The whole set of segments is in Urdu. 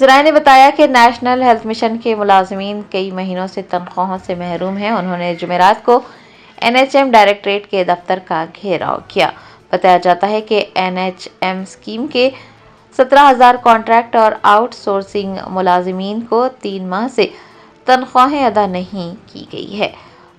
ذرائع نے بتایا کہ نیشنل ہیلتھ مشن کے ملازمین کئی مہینوں سے تنخواہوں سے محروم ہیں۔ انہوں نے جمعرات کو NHM ڈائریکٹریٹ کے دفتر کا گھیراؤ کیا۔ بتایا جاتا ہے کہ NHM اسکیم کے 17,000 کانٹریکٹ اور آؤٹ سورسنگ ملازمین کو 3 ماہ سے تنخواہیں ادا نہیں کی گئی ہے۔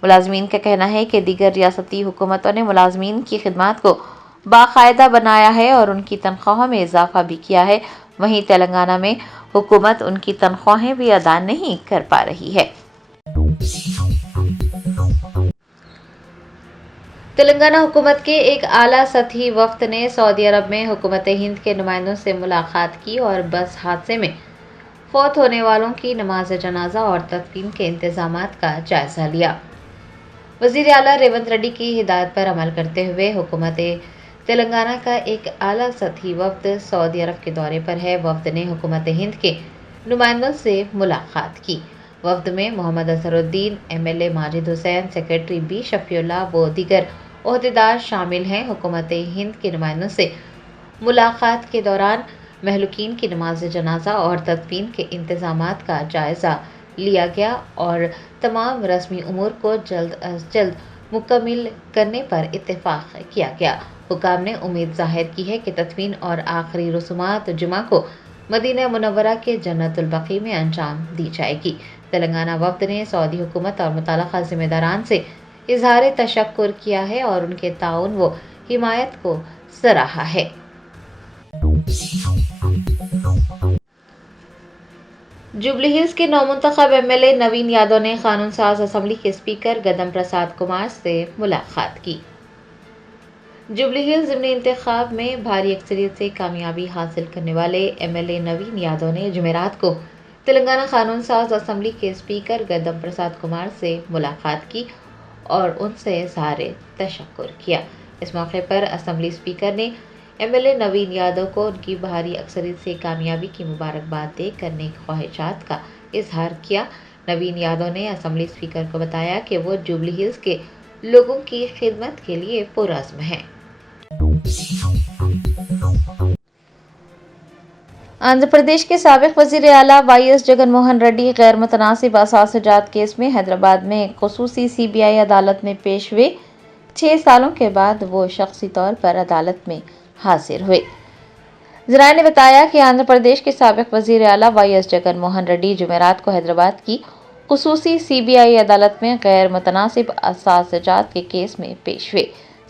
ملازمین کا کہنا ہے کہ دیگر ریاستی حکومتوں نے ملازمین کی خدمات کو باقاعدہ بنایا ہے اور ان کی تنخواہوں میں اضافہ بھی کیا ہے، وہیں تلنگانہ میں حکومت ان کی تنخواہیں بھی ادا نہیں کر پا رہی ہے۔ تلنگانہ حکومت کے ایک اعلیٰ سطحی وفد نے سعودی عرب میں حکومت ہند کے نمائندوں سے ملاقات کی اور بس حادثے میں فوت ہونے والوں کی نماز جنازہ اور تدفین کے انتظامات کا جائزہ لیا۔ وزیر اعلیٰ ریونت ریڈی کی ہدایت پر عمل کرتے ہوئے حکومت تلنگانہ کا ایک اعلیٰ سطحی وفد سعودی عرب کے دورے پر ہے۔ وفد نے حکومت ہند کے نمائندوں سے ملاقات کی۔ وفد میں محمد اظہر الدین، MLA ماجد حسین، سیکریٹری B شفیع اللہ و دیگر عہدیدار شامل ہیں۔ حکومت ہند کے نمائندوں سے ملاقات کے دوران مہلوکین کی نماز جنازہ اور تدفین کے انتظامات کا جائزہ لیا گیا اور تمام رسمی امور کو جلد از جلد مکمل کرنے پر اتفاق کیا گیا۔ حکام نے امید ظاہر کی ہے کہ تدفین اور آخری رسومات جمعہ کو مدینہ منورہ کے جنت البقیع میں انجام دی جائے گی۔ تلنگانہ وفد نے سعودی حکومت اور متعلقہ ذمہ داران سے اظہار تشکر کیا ہے اور ان کے تعاون و حمایت کو سراہا ہے۔ جوبلی ہلز کے نومنتخب MLA نوین یادو نے قانون ساز اسمبلی کے اسپیکر گدم پرساد کمار سے ملاقات کی۔ جوبلی ہلز ضمنی انتخاب میں بھاری اکثریت سے کامیابی حاصل کرنے والے MLA نوین یادو نے جمعرات کو تلنگانہ قانون ساز اسمبلی کے اسپیکر گدم پرساد کمار سے ملاقات کی اور ان سے اظہار تشکر کیا۔ اس موقع پر اسمبلی اسپیکر نے MLA نوین یادو کو ان کی بھاری اکثریت سے کامیابی کی مبارکباد دے کر نیک خواہشات کا اظہار کیا۔ نوین یادو نے اسمبلی اسپیکر کو بتایا کہ وہ جوبلی ہلز کے لوگوں کی خدمت کے لیے پرعزم ہیں۔ آندھرا پردیش کے سابق وزیر اعلیٰ YS جگن موہن ریڈی غیر متناسب اثاثہ جات کیس میں حیدرآباد میں ایک خصوصی CBI عدالت میں پیش ہوئے۔ 6 سالوں کے بعد وہ شخصی طور پر عدالت میں حاضر ہوئے۔ ذرائع نے بتایا کہ آندھرا پردیش کے سابق وزیر اعلیٰ YS جگن موہن ریڈی جمعرات کو حیدرآباد کی خصوصی CBI عدالت میں غیر متناسب اثاثہ جات کے کیس میں پیش ہوئے۔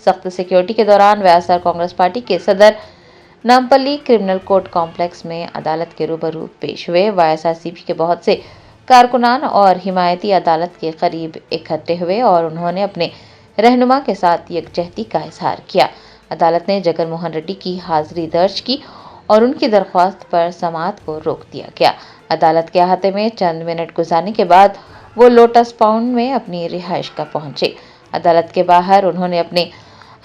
سخت سیکیورٹی کے دوران وائسآر کانگریس پارٹی کے صدر نامپلی کرمنل کورٹ کمپلیکس میں عدالت کے روبرو پیش ہوئے۔ YSRCP کے بہت سے کارکنان اور حمایتی عدالت کے قریب اکٹھے ہوئے اور انہوں نے اپنے رہنما کے ساتھ یکجہتی کا اظہار کیا۔ عدالت نے جگن موہن ریڈی کی حاضری درج کی اور ان کی درخواست پر سماعت کو روک دیا گیا۔ عدالت کے احاطے میں چند منٹ گزارنے کے بعد وہ لوٹس پونڈ میں اپنی رہائش گاہ پہنچے۔ عدالت کے باہر انہوں نے اپنے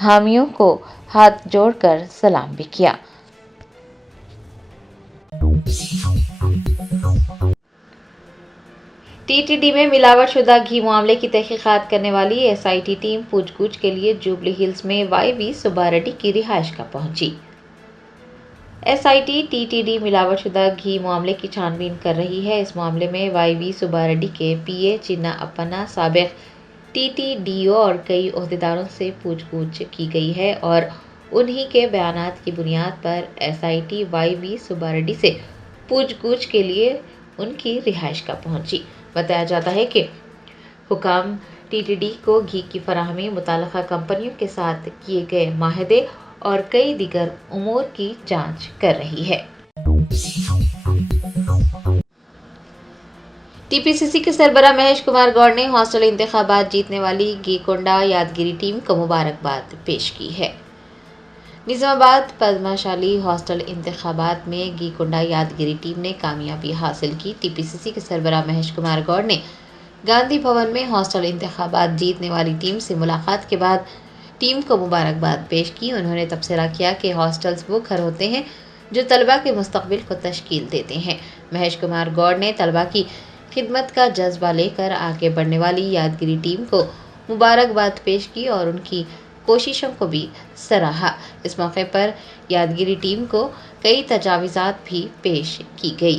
حامیوں کو ہاتھ جوڑ کر سلام بھی کیا۔ TTD میں ملاوٹ شدہ گھی معاملے کی تحقیقات کرنے والی SIT ٹیم پوچھ گچھ کے لیے جوبلی ہلز میں YV سبا ریڈی کی رہائش گاہ پہنچی۔ SIT TTD ملاوٹ شدہ گھی معاملے کی چھان بین کر رہی ہے۔ اس معاملے میں YV سبا ریڈی کے PA چنا اپنا، سابق TTDO اور کئی عہدیداروں سے پوچھ گچھ کی گئی ہے اور انہی کے بیانات کی بنیاد پر SIT YV سبا ریڈی سے پوچھ گچھ کے لیے ان کی رہائش گاہ پہنچی۔ بتایا جاتا ہے کہ حکام TTD کو گھی کی فراہمی، متعلقہ کمپنیوں کے ساتھ کیے گئے معاہدے اور کئی دیگر امور کی جانچ کر رہی ہے۔ TPCC کے سربراہ مہیش کمار گوڑ نے ہاسٹل انتخابات جیتنے والی گھی کونڈا یادگیری ٹیم کو مبارکباد پیش کی ہے۔ نظام آباد پدما شالی ہاسٹل انتخابات میں گھی کونڈا یادگیری ٹیم نے کامیابی حاصل کی۔ TPCC کے سربراہ مہیش کمار گوڑ نے گاندھی بھون میں ہاسٹل انتخابات جیتنے والی ٹیم سے ملاقات کے بعد ٹیم کو مبارکباد پیش کی۔ انہوں نے تبصرہ کیا کہ ہاسٹلز وہ گھر ہوتے ہیں جو طلباء کے مستقبل کو تشکیل دیتے ہیں۔ مہیش کمار گوڑ نے طلباء کی خدمت کا جذبہ لے کر آگے بڑھنے والی یادگیری ٹیم کو مبارکباد پیش کی اور ان کی کوششوں کو بھی سراہا۔ اس موقع پر یادگیری ٹیم کو کئی تجاویزات بھی پیش کی گئی۔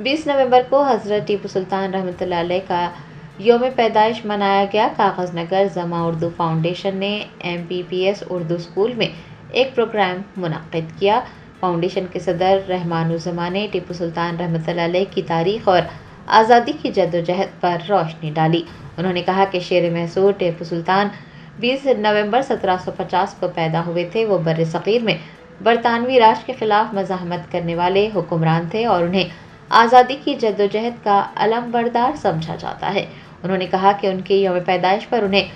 20 نومبر کو حضرت ٹیپو سلطان رحمۃ اللہ علیہ کا یوم پیدائش منایا گیا۔ کاغذ نگر زما اردو فاؤنڈیشن نے MPPS اردو اسکول میں ایک پروگرام منعقد کیا۔ فاؤنڈیشن کے صدر رحمان الزما نے ٹیپو سلطان رحمۃ اللہ علیہ کی تاریخ اور آزادی کی جدوجہد پر روشنی ڈالی۔ انہوں نے کہا کہ شیر محسود ٹیپو سلطان 20 نومبر 1750 کو پیدا ہوئے تھے۔ وہ بر صغیر میں برطانوی راج کے خلاف مزاحمت کرنے والے حکمران تھے اور انہیں آزادی کی جدوجہد کا علم بردار سمجھا جاتا ہے۔ انہوں نے کہا کہ ان کے یوم پیدائش پر انہیں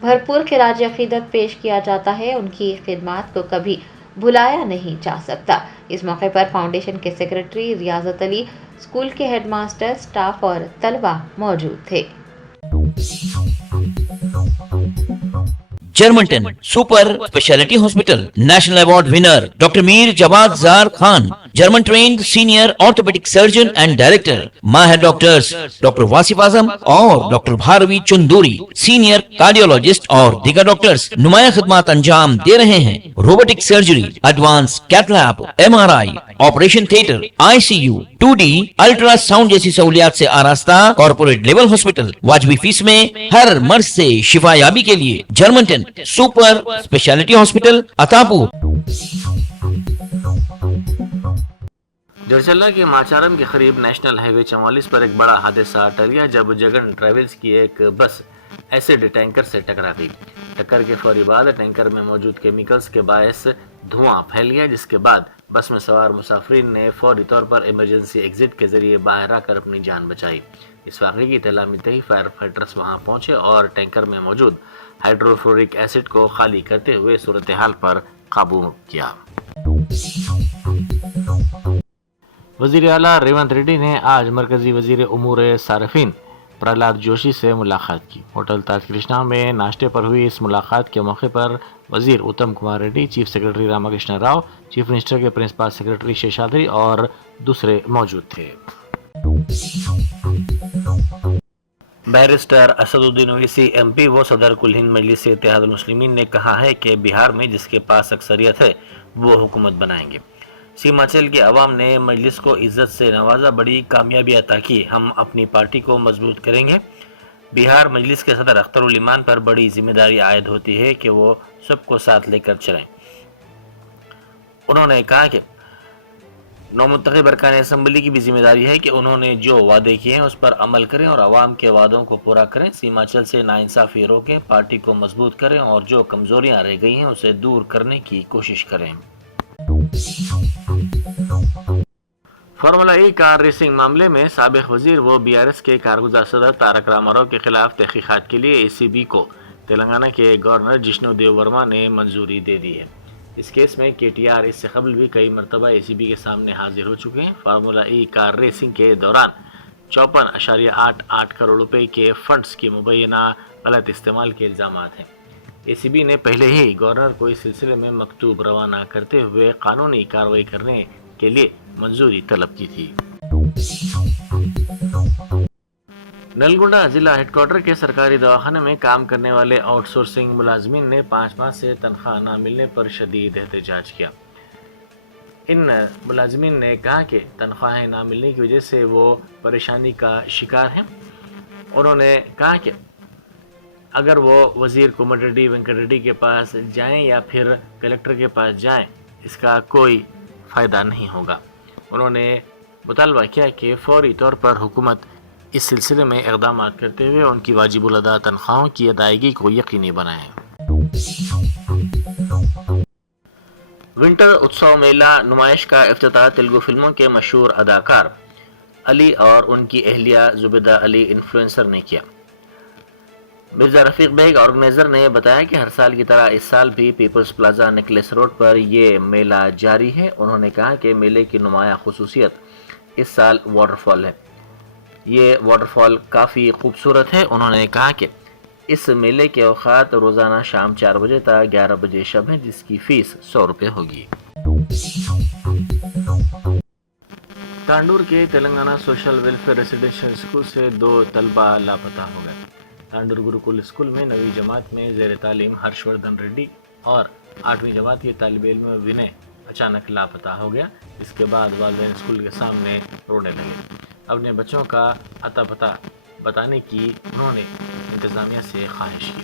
بھرپور خراج عقیدت پیش کیا جاتا ہے۔ ان کی خدمات کو کبھی بھلایا نہیں جا سکتا۔ اس موقع پر فاؤنڈیشن کے سیکرٹری ریاضت علی، اسکول کے ہیڈ ماسٹر، اسٹاف اور طلبہ موجود تھے۔ Germanten super speciality hospital national award winner doctor Mir Jawad Zar Khan, German trained senior orthopaedic surgeon and director, ماہر ڈاکٹرز ڈاکٹر واصف اعظم اور doctor Bharavi Chanduri, senior cardiologist اور دیگر ڈاکٹرز نمایاں خدمات انجام دے رہے ہیں۔ Robotic surgery, advance cath lab, MRI، operation theatre, ICU، 2D ultrasound جیسی سہولیات سے آراستہ کارپوریٹ لیول ہاسپٹل، واجبی فیس میں ہر مرض سے شفا یابی کے لیے جرمنٹن سپر اسپیشلٹی ہاسپٹل عطاپور۔ جرچلہ کے ماچارم کے قریب نیشنل ہائی وے 44 پر ایک بڑا حادثہ ٹل گیا جب جگن ٹریولز کی ایک بس ایسڈ ٹینکر سے ٹکرا گئی۔ ٹکر کے فوری بعد ٹینکر میں موجود کیمیکلز کے باعث دھواں پھیل گیا، جس کے بعد بس میں سوار مسافرین نے فوری طور پر ایمرجنسی ایگزٹ کے ذریعے باہر آ کر اپنی جان بچائی۔ اس واقعے کی اطلاع ملتے ہی فائر فائٹرز وہاں پہنچے اور ٹینکر میں موجود ہائیڈروفلورک ایسڈ کو خالی کرتے ہوئے صورتحال پر قابو کیا۔ وزیر اعلیٰ ریونت ریڈی نے آج مرکزی وزیر امور صارفین پرہلاد جوشی سے ملاقات کی۔ ہوٹل تاج کرشنا میں ناشتے پر ہوئی اس ملاقات کے موقع پر وزیر Uttam Kumar Reddy, chief secretary Rama Krishna Rao, chief minister کے پرنسپل سیکرٹری شیشادری اور دوسرے موجود تھے۔ بیرسٹر اسد الدین اویسی MP و صدر کل ہند مجلس اتحاد المسلمین نے کہا ہے کہ بہار میں جس کے پاس اکثریت ہے وہ حکومت بنائیں گے۔ سیمانچل کے عوام نے مجلس کو عزت سے نوازا، بڑی کامیابی عطا کی، ہم اپنی پارٹی کو مضبوط کریں گے۔ بہار مجلس کے صدر اختر الایمان پر بڑی ذمہ داری عائد ہوتی ہے کہ وہ سب کو ساتھ لے کر چلیں۔ انہوں نے کہا کہ نومنتخب ارکان اسمبلی کی بھی ذمہ داری ہے کہ انہوں نے جو وعدے کیے ہیں اس پر عمل کریں اور عوام کے وعدوں کو پورا کریں۔ سیمانچل سے ناانصافی روکیں، پارٹی کو مضبوط کریں اور جو کمزوریاں رہ گئی ہیں اسے دور کرنے کی کوشش کریں۔ فارمولا ای کار ریسنگ معاملے میں سابق وزیر و BRS کے کارگزار صدر تارک راما راؤ کے خلاف تحقیقات کے لیے ECB کو تلنگانہ کے گورنر جشنو دیو ورما نے منظوری دے دی ہے۔ اس کیس میں KTR اس سے قبل بھی کئی مرتبہ ECB کے سامنے حاضر ہو چکے ہیں۔ فارمولا ای کار ریسنگ کے دوران 54.88 کروڑ روپے کے فنڈز کی مبینہ غلط استعمال کے الزامات ہیں۔ ECB نے پہلے ہی گورنر کو اس سلسلے میں مکتوب روانہ کرتے ہوئے قانونی کارروائی کرنے کے لیے منظوری طلب کی تھی۔ نلگنڈا ضلع ہیڈ کوارٹر کے سرکاری دواخانے میں کام کرنے والے آؤٹ سورسنگ ملازمین نے 5 ماہ سے تنخواہ نہ ملنے پر شدید احتجاج کیا۔ ان ملازمین نے کہا کہ تنخواہیں نہ ملنے کی وجہ سے وہ پریشانی کا شکار ہیں۔ انہوں نے کہا کہ اگر وہ وزیر کومٹ ریڈی وینکٹ ریڈی کے پاس جائیں یا پھر کلکٹر کے پاس جائیں، اس کا کوئی فائدہ نہیں ہوگا۔ انہوں نے مطالبہ کیا کہ فوری طور پر حکومت اس سلسلے میں اقدامات کرتے ہوئے ان کی واجب الادا تنخواہوں کی ادائیگی کو یقینی بنائیں۔ ونٹر اتسو میلہ نمائش کا افتتاح تیلگو فلموں کے مشہور اداکار علی اور ان کی اہلیہ زبیدہ علی انفلوئنسر نے کیا۔ مرزا رفیق بیگ آرگنائزر نے بتایا کہ ہر سال کی طرح اس سال بھی پیپلز پلازا نیکلیس روڈ پر یہ میلہ جاری ہے۔ انہوں نے کہا کہ میلے کی نمایاں خصوصیت اس سال واٹر فال ہے۔ یہ واٹر فال کافی خوبصورت ہے۔ انہوں نے کہا کہ اس میلے کے اوقات روزانہ شام 4 بجے تا 11 بجے شب ہے، جس کی فیس 100 روپے ہوگی۔ تانڈور کے Telangana social welfare residential school سے 2 طلبہ لاپتہ ہو گئے۔ تانڈور گروکل اسکول میں 9ویں جماعت میں زیر تعلیم ہرش وردھن ریڈی اور 8ویں جماعت کے طالب علم ونے اچانک لاپتہ ہو گیا۔ اس کے بعد والدین اسکول کے سامنے رونے لگے۔ اپنے بچوں کا اتا پتہ بتانے کی انہوں نے انتظامیہ سے خواہش کی۔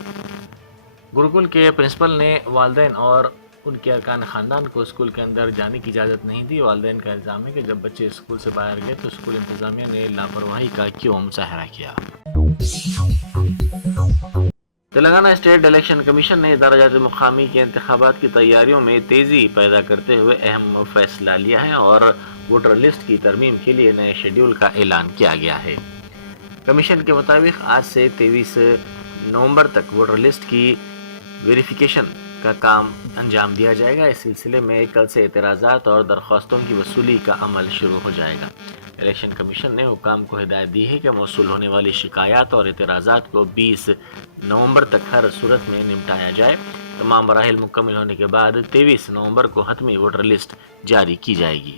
گروکل کے پرنسپل نے والدین اور ان کے ارکان خاندان کو اسکول کے اندر جانے کی اجازت نہیں دی۔ والدین کا الزام ہے کہ جب بچے اسکول سے باہر گئے تو اسکول انتظامیہ نے لاپرواہی کا کیوں مظاہرہ کیا۔ تلنگانہ اسٹیٹ الیکشن کمیشن نے ادارہ جات مقامی کے انتخابات کی تیاریوں میں تیزی پیدا کرتے ہوئے اہم فیصلہ لیا ہے اور ووٹر لسٹ کی ترمیم کے لیے نئے شیڈول کا اعلان کیا گیا ہے۔ کمیشن کے مطابق آج سے 23 نومبر تک ووٹر لسٹ کی ویریفیکیشن کا کام انجام دیا جائے گا۔ اس سلسلے میں کل سے اعتراضات اور درخواستوں کی وصولی کا عمل شروع ہو جائے گا۔ الیکشن کمیشن نے حکام کو ہدایت دی ہے کہ موصول ہونے والی شکایات اور اعتراضات کو 20 نومبر تک ہر صورت میں نمٹایا جائے۔ تمام مراحل مکمل ہونے کے بعد 23 نومبر کو حتمی ووٹر لسٹ جاری کی جائے گی۔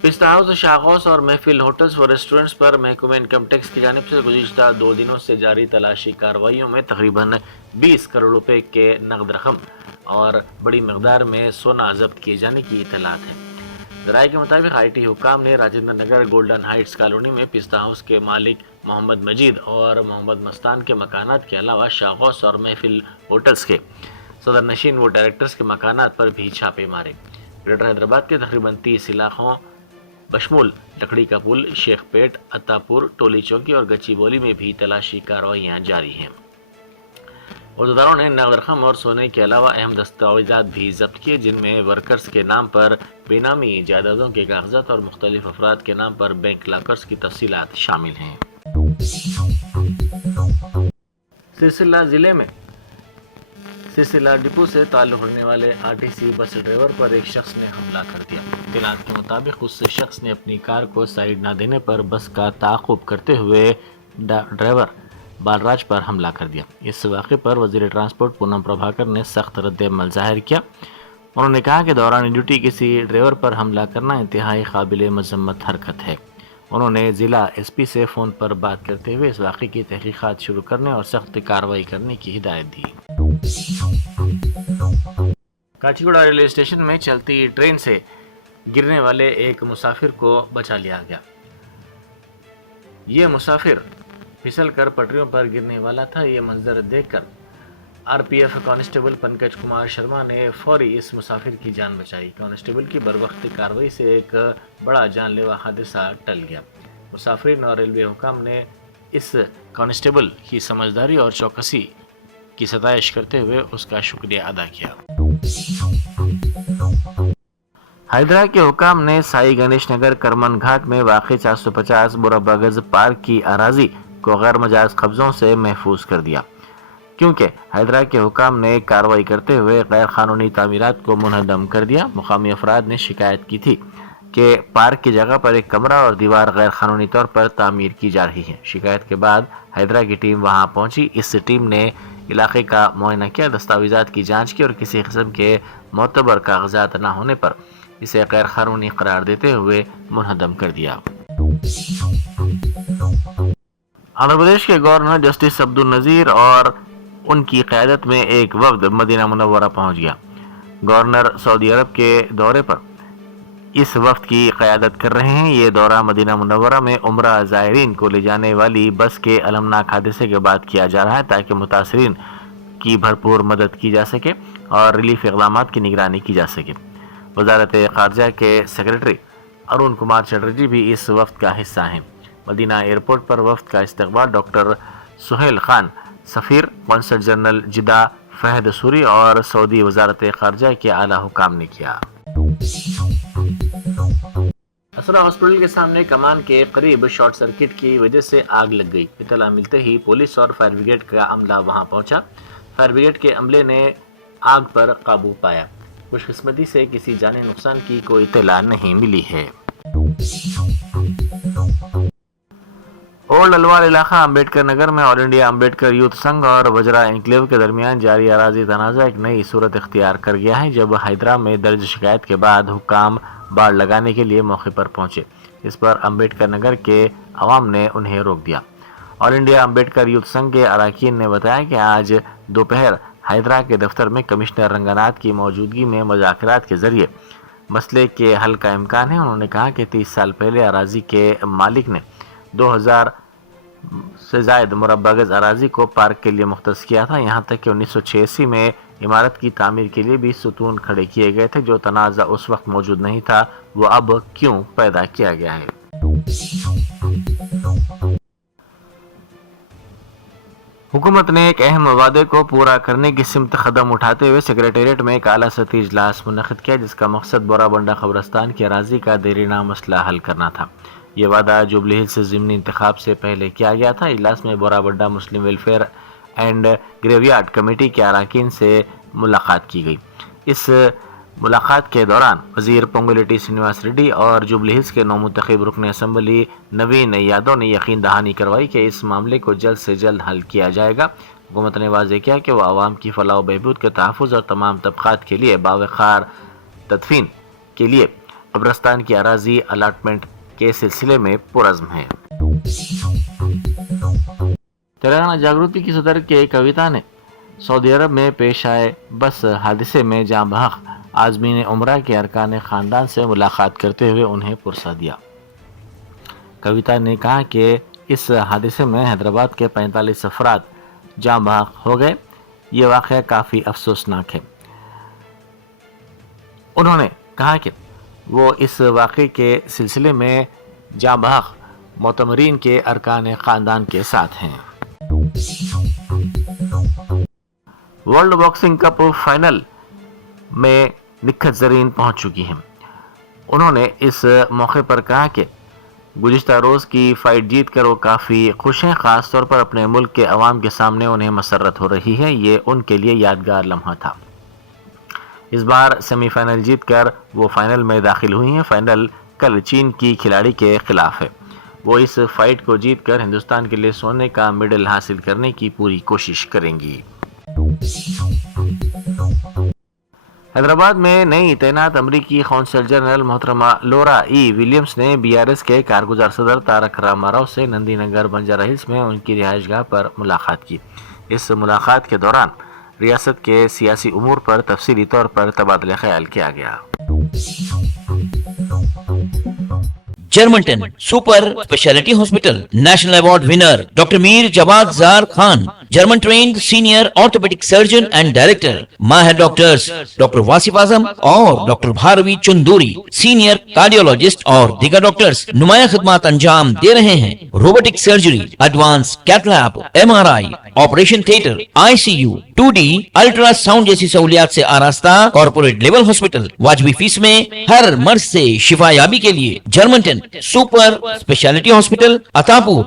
پستہ ہاؤس، شاغوس اور محفل ہوٹلز و ریسٹورنٹس پر محکمہ انکم ٹیکس کی جانب سے گزشتہ 2 دنوں سے جاری تلاشی کارروائیوں میں تقریباً 20 کروڑ روپے کے نقد رقم اور بڑی مقدار میں سونا ضبط کیے جانے کی اطلاعات ہیں۔ ذرائع کے مطابق آئی ٹی حکام نے Rajendra Nagar Golden Heights colony میں پستہ ہاؤس کے مالک محمد مجید اور محمد مستان کے مکانات کے علاوہ شاغوس اور محفل ہوٹلز کے صدر نشین و ڈائریکٹرز کے مکانات پر بھی چھاپے مارے۔ گریٹر حیدرآباد کے تقریباً 30 علاقوں بشمول لکڑی کا پل، شیخ پیٹ، عطاپور، ٹولی چوکی اور گچی بولی میں بھی تلاشی کارروائیاں جاری ہیں۔ عہدیداروں نے نقد رقم اور سونے کے علاوہ اہم دستاویزات بھی ضبط کیے، جن میں ورکرز کے نام پر بے نامی جائیدادوں کے کاغذات اور مختلف افراد کے نام پر بینک لاکرز کی تفصیلات شامل ہیں۔ سلسلہ ضلع میں سلسلہ ڈپو سے تعلق رکھنے والے آرٹیسی بس ڈرائیور پر ایک شخص نے حملہ کر دیا۔ اطلاعات کے مطابق اس شخص نے اپنی کار کو سائیڈ نہ دینے پر بس کا تعاقب کرتے ہوئے ڈرائیور بالراج پر حملہ کر دیا۔ اس واقعے پر وزیر ٹرانسپورٹ پونم پربھاکر نے سخت رد عمل ظاہر کیا۔ انہوں نے کہا کہ دوران ڈیوٹی کسی ڈرائیور پر حملہ کرنا انتہائی قابل مذمت حرکت ہے۔ انہوں نے ضلع ایس پی سے فون پر بات کرتے ہوئے اس واقعے کی تحقیقات شروع کرنے اور سخت کارروائی کرنے کی ہدایت دی۔ کاچیگوڑا ریلوے اسٹیشن میں چلتی ٹرین سے گرنے والے ایک مسافر کو بچا لیا گیا۔ یہ مسافر پھسل کر پٹریوں پر گرنے والا تھا۔ یہ منظر دیکھ کر RPF constable Pankaj Kumar Sharma نے فوری اس مسافر کی جان بچائی۔ کانسٹیبل کی بروقت کارروائی سے ایک بڑا جان لیوا حادثہ ٹل گیا۔ مسافرین اور ریلوے حکام نے اس کانسٹیبل کی سمجھداری اور چوکسی کی ستائش کرتے ہوئے اس کا شکریہ ادا کیا۔ حیدرآباد کے حکام نے سائی گنیش نگر کرمن گھاٹ میں واقع 450 مربع گز پارک کی اراضی کو غیر مجاز قبضوں سے محفوظ کر دیا، کیونکہ حیدرآباد کے حکام نے کارروائی کرتے ہوئے غیر قانونی تعمیرات کو منہدم کر دیا۔ مقامی افراد نے شکایت کی تھی کہ پارک کی جگہ پر ایک کمرہ اور دیوار غیر قانونی طور پر تعمیر کی جا رہی ہے۔ شکایت کے بعد حیدرآباد کی ٹیم وہاں پہنچی۔ اس ٹیم نے علاقے کا معائنہ کیا، دستاویزات کی جانچ کی اور کسی قسم کے معتبر کاغذات نہ ہونے پر اسے غیر قانونی قرار دیتے ہوئے منہدم کر دیا۔ آندھرا پردیش کے گورنر جسٹس عبد النذیر اور ان کی قیادت میں ایک وفد مدینہ منورہ پہنچ گیا۔ گورنر سعودی عرب کے دورے پر اس وفد کی قیادت کر رہے ہیں۔ یہ دورہ مدینہ منورہ میں عمرہ زائرین کو لے جانے والی بس کے المناک حادثے کے بعد کیا جا رہا ہے تاکہ متاثرین کی بھرپور مدد کی جا سکے اور ریلیف اقدامات کی نگرانی کی جا سکے۔ وزارت خارجہ کے سیکریٹری ارون کمار چٹرجی بھی اس وفد کا حصہ ہیں۔ مدینہ ایئرپورٹ پر وفد کا استقبال ڈاکٹر سہیل خان، سفیر قونصل جنرل جدہ فہد سوری اور سعودی وزارت خارجہ کے اعلیٰ حکام نے کیا۔ اسرا ہاسپٹل کے سامنے کمان کے قریب شارٹ سرکٹ کی وجہ سے آگ لگ گئی۔ اطلاع ملتے ہی پولیس اور فائر بریگیڈ کا عملہ وہاں پہنچا۔ فائر بریگیڈ کے عملے نے آگ پر قابو پایا۔ خوش قسمتی سے کسی جانی نقصان کی کوئی اطلاع نہیں ملی ہے۔ اولڈ الوار علاقہ امبیڈکر نگر میں آل انڈیا امبیڈکر یوتھ سنگھ اور وجرا انکلیو کے درمیان جاری اراضی تنازع ایک نئی صورت اختیار کر گیا ہے، جب حیدرآباد میں درج شکایت کے بعد حکام باڑ لگانے کے لیے موقع پر پہنچے۔ اس پر امبیڈکر نگر کے عوام نے انہیں روک دیا۔ آل انڈیا امبیڈکر یوتھ سنگھ کے اراکین نے بتایا کہ آج دوپہر حیدرآباد کے دفتر میں کمشنر رنگنات کی موجودگی میں مذاکرات کے ذریعے مسئلے کے حل کا امکان ہے. انہوں نے کہا کہ 30 سال پہلے اراضی کے مالک نے 2000 سے زائد مربع گز اراضی کو پارک کے لیے مختص کیا تھا. یہاں تک کہ 1986 میں عمارت کی تعمیر کے لیے بھی ستون کھڑے کیے گئے تھے. جو تنازع اس وقت موجود نہیں تھا وہ اب کیوں پیدا کیا گیا ہے؟ حکومت نے ایک اہم وعدے کو پورا کرنے کی سمت قدم اٹھاتے ہوئے سیکریٹریٹ میں ایک اعلیٰ سطحی اجلاس منعقد کیا جس کا مقصد بورا بنڈا قبرستان کی اراضی کا دیرینہ مسئلہ حل کرنا تھا. یہ وعدہ جوبلی ہلز سے ضمنی انتخاب سے پہلے کیا گیا تھا. اجلاس میں بورا بنڈا مسلم ویلفیئر اینڈ گریویارڈ کمیٹی کے اراکین سے ملاقات کی گئی. اس ملاقات کے دوران وزیر پونگولیٹی سرینواس ریڈی اور جوبلی ہلز کے نومنتخب رکن اسمبلی نوین یادو نے یقین دہانی کروائی کہ اس معاملے کو جلد سے جلد حل کیا جائے گا. حکومت نے واضح کیا کہ وہ عوام کی فلاح و بہبود کے تحفظ اور تمام طبقات کے لیے باوقار تدفین کے لیے قبرستان کی اراضی الاٹمنٹ کے سلسلے میں پرعزم ہے. تلنگانہ جاگرتی کی صدر کے کویتا نے سعودی عرب میں پیش آئے بس حادثے میں جاں بحق عازمین عمرہ کے ارکان خاندان سے ملاقات کرتے ہوئے انہیں پرسہ دیا. کویتا نے کہا کہ اس حادثے میں حیدرآباد کے 45 افراد جاں بحق ہو گئے. یہ واقعہ کافی افسوسناک ہے. انہوں نے کہا کہ وہ اس واقعے کے سلسلے میں جاں بحق معتمرین کے ارکان خاندان کے ساتھ ہیں. ورلڈ باکسنگ کپ فائنل میں نکھت زرین پہنچ چکی ہیں. انہوں نے اس موقع پر کہا کہ گزشتہ روز کی فائٹ جیت کر وہ کافی خوش ہیں. خاص طور پر اپنے ملک کے عوام کے سامنے انہیں مسرت ہو رہی ہے. یہ ان کے لیے یادگار لمحہ تھا. اس بار سیمی فائنل جیت کر وہ فائنل میں داخل ہوئی ہیں. فائنل کل چین کی کھلاڑی کے خلاف ہے. وہ اس فائٹ کو جیت کر ہندوستان کے لیے سونے کا میڈل حاصل کرنے کی پوری کوشش کریں گی. حیدرآباد میں نئی تعینات امریکی قونصل جنرل محترمہ لورا ای ولیمز نے BRS کے کارگزار صدر تارک راما راؤ سے نندی نگر بنجارہ ہلز میں ان کی رہائش گاہ پر ملاقات کی. اس ملاقات کے دوران ریاست کے سیاسی امور پر تفصیلی طور پر تبادلہ خیال کیا گیا. Germanten super speciality hospital national award winner doctor Mir Jawad Zar Khan German trained senior orthopaedic surgeon and director ماہر ڈاکٹرز ڈاکٹر واصف اعظم اور doctor Bharavi Chanduri senior cardiologist اور دیگر ڈاکٹرز نمایاں خدمات انجام دے رہے ہیں. Robotic surgery, advance cath lab, MRI، operation theatre, ICU، 2D ultrasound جیسی سہولیات سے آراستہ کارپوریٹ لیول ہاسپٹل. واجبی فیس میں ہر مرض سے شفا یابی کے لیے جرمنٹن سپر اسپیشلٹی ہاسپٹل عطاپور